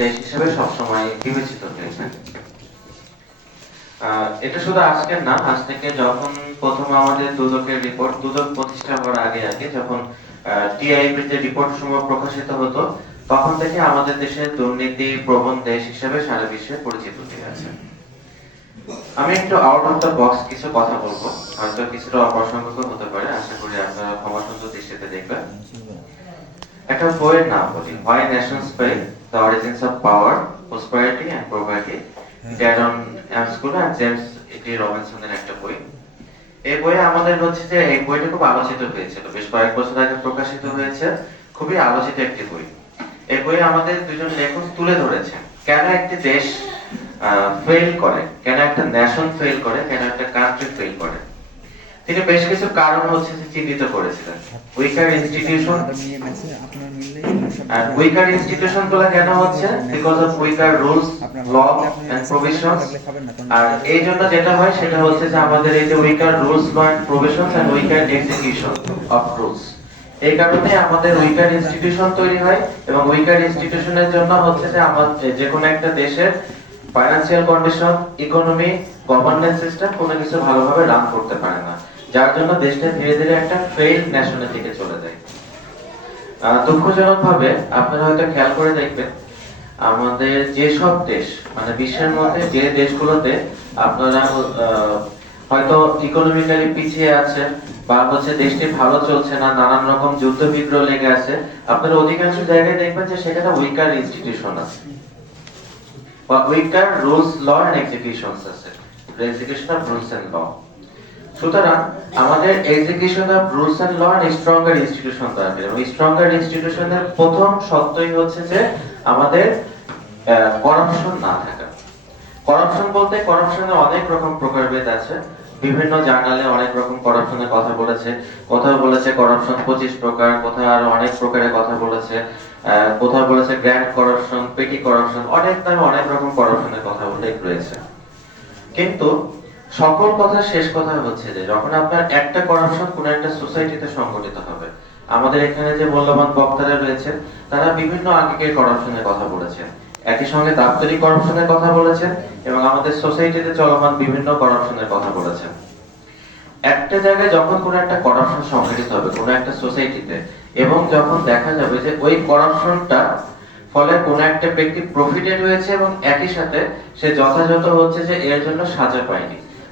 দেশ হিসেবে সবসময় বিবেচিত হয়েছে। এটা শুধু আজকের না, আজ থেকে যখন প্রথম আমাদের দুদকের রিপোর্ট দুদক প্রতিষ্ঠা হওয়ার আগে আগে যখন টিআইবির যে রিপোর্ট সমূহ প্রকাশিত হতো, তখন থেকে আমাদের দেশে দুর্নীতি প্রবণ দেশ হিসেবে সারা বিশ্বে পরিচিত হয়ে আছে। আমি একটু আউট অফ দ্য বক্স কিছু কথা বলব। হয়তো কিছুটা অপ্রাসঙ্গিক হতে পারে, আশা করি আপনারা ক্ষমা সুন্দর দৃষ্টিতে দেখবেন। একটা বইয়ের নাম বলি why nations fail the origins of power prosperity and property Daron Acemoglu and James এটি রবিনসনের একটা বই। এই বইয়ে আমাদের হচ্ছে যে এই বইটা খুব আলোচিত হয়েছিল বেশ কয়েক বছর আগে প্রকাশিত হয়েছে খুবই আলোচিত একটি বই। এই বইয়ে আমাদের দুজন লেখক তুলে ধরেছেন কেন একটি দেশ ফেল করে কেন একটা নেশন ফেল করে কেন একটা কান্ট্রি ফেল করে। তিনি বেশ কিছু কারণ হচ্ছে চিহ্নিত করেছিলেন। উইকার ইনস্টিটিউশন আর উইকার ইনস্টিটিউশনগুলো কেন হচ্ছে? Because of weaker rules law and আর এই জন্য যেটা হয়, সেটা হচ্ছে যে আমাদের এই যে weaker rules and and weaker execution of rules এই কারণে আমাদের উইকার ইনস্টিটিউশন তৈরি হয় এবং উইকার ইনস্টিটিউশনের জন্য হচ্ছে যে আমাদের যে কোনো একটা দেশের financial condition economy governance system কোনো কিছু ভালোভাবে রান করতে পারে না। যার জন্য দেশটা ধীরে ধীরে একটা ফেইল ন্যাশনের দিকে চলে যায়। দুঃখজনক ভাবে আপনারা হয়তো খেয়াল করে দেখবেন, আমাদের যেসব দেশ মানে বিশ্বের মধ্যে যে দেশগুলোতে আপনারা হয়তো ইকোনমিক্যালি পিছিয়ে আছে বা হচ্ছে দেশটি ভালো চলছে না, নানান রকম যুদ্ধ বিগ্রহ লেগে আছে, আপনারা অধিকাংশ জায়গায় দেখবেন যে সেখানে উইকার ইনস্টিটিউশন আছে বা weaker rules law and executions আছে। Execution of rules and law সুতরাং আমাদের execution of rules and law and stronger institution দরকার। এবং স্ট্রঙ্গার ইনস্টিটিউশনের প্রথম শর্তই হচ্ছে যে আমাদের করাপশন না থাকা। করাপশন বলতে করাপশনের অনেক রকম প্রকারভেদ আছে। বিভিন্ন জার্নালে অনেক রকম করাপশনের কথা বলেছে। কোথাও বলেছে করাপশন পঁচিশ প্রকার, কোথাও আরও অনেক প্রকারের কথা বলেছে। কোথাও বলেছে গ্র্যান্ড করাপশন পেটি করাপশন অনেক নামে অনেক রকম করাপশনের কথা উল্লেখ রয়েছে। কিন্তু সকল কথা শেষ কথা হচ্ছে যে, যখন আপনার একটা করাপশন কোন একটা সোসাইটিতে সংগঠিত হবে। আমাদের এখানে যে মূল্যবান বক্তারা রয়েছেন, তারা বিভিন্ন আগেকের করাপশনের কথা বলেছেন। একই সঙ্গে দাপ্তরিক করাপশনের কথা বলেছেন এবং আমাদের সোসাইটিতে চলমান বিভিন্ন করাপশনের কথা বলেছেন। একটা জায়গায় যখন কোনো একটা করাপশন সংঘটিত হবে, কোনো একটা সোসাইটিতে এবং যখন দেখা যাবে যে ওই করাপশনটা ফলে কোনো একটা ব্যক্তি প্রফিটেড হয়েছে এবং একই সাথে সে যথাযথ হচ্ছে যে এর জন্য সাজা পায়নি।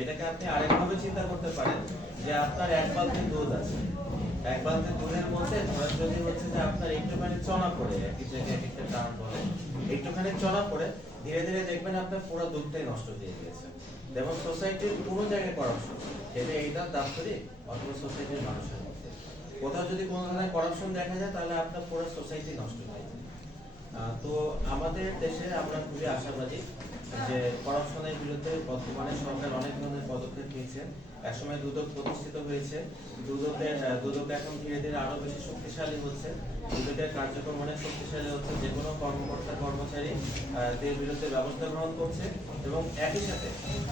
এটাকে আপনি আরেকভাবে চিন্তা করতে পারেন যে আপনার এক বালতি দুধ আছে। এক বালতি দুধের মধ্যে ধরেন যদি হচ্ছে যে আপনার একটুখানি চনা পড়ে একই জায়গায় এক একটা টার্ম বলে একটুখানি চনা পড়ে, ধীরে ধীরে দেখবেন আপনার পুরো দুধটাই নষ্ট হয়ে গিয়েছে। যেমন সোসাইটির কোনো জায়গায় করাপশন এটা এইটা দাপ্তরিক অথবা সোসাইটির মানুষের মধ্যে। কোথাও যদি কোনো ধরনের করাপশন দেখা যায়, তাহলে আপনার পুরো সোসাইটি নষ্ট হয়ে যায়। তো আমাদের দেশে আমরা খুবই আশাবাদী যে করাপশনের বিরুদ্ধে বর্তমানে সরকার অনেক ধরনের পদক্ষেপ নিয়েছে। একসময় দুদক প্রতিষ্ঠিত হয়েছে। দুদকের দুদক এখন ধীরে ধীরে আরও বেশি শক্তিশালী হচ্ছে। দুদকের কার্যক্রম অনেক শক্তিশালী হচ্ছে। যে কোনো কর্মকর্তা, কর্মচারী এদের বিরুদ্ধে ব্যবস্থা গ্রহণ করছে এবং একই সাথে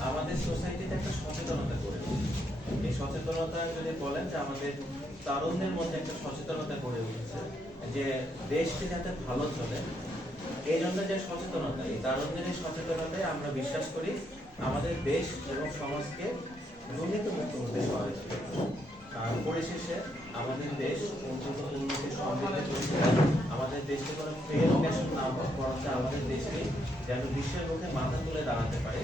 আমাদের সোসাইটিতে একটা সচেতনতা করে এই সচেতনতা যদি বলেন যে আমাদের তারুণ্যের মধ্যে একটা সচেতনতা গড়ে উঠেছে যে দেশকে যাতে ভালো চলে এই জন্য যে সচেতনতা, এই তারুণ্যের সচেতনতায় আমরা বিশ্বাস করি আমাদের দেশ এবং সমাজকে দুর্নীতি মুক্ত হতে সহায়তা। আর পরিশেষে আমাদের দেশ উন্নত সমৃদ্ধ আমাদের দেশকে কোনো ফেল নেশন না হোক বরঞ্চ আমাদের দেশকে যেন বিশ্বের মুখে মাথা তুলে দাঁড়াতে পারে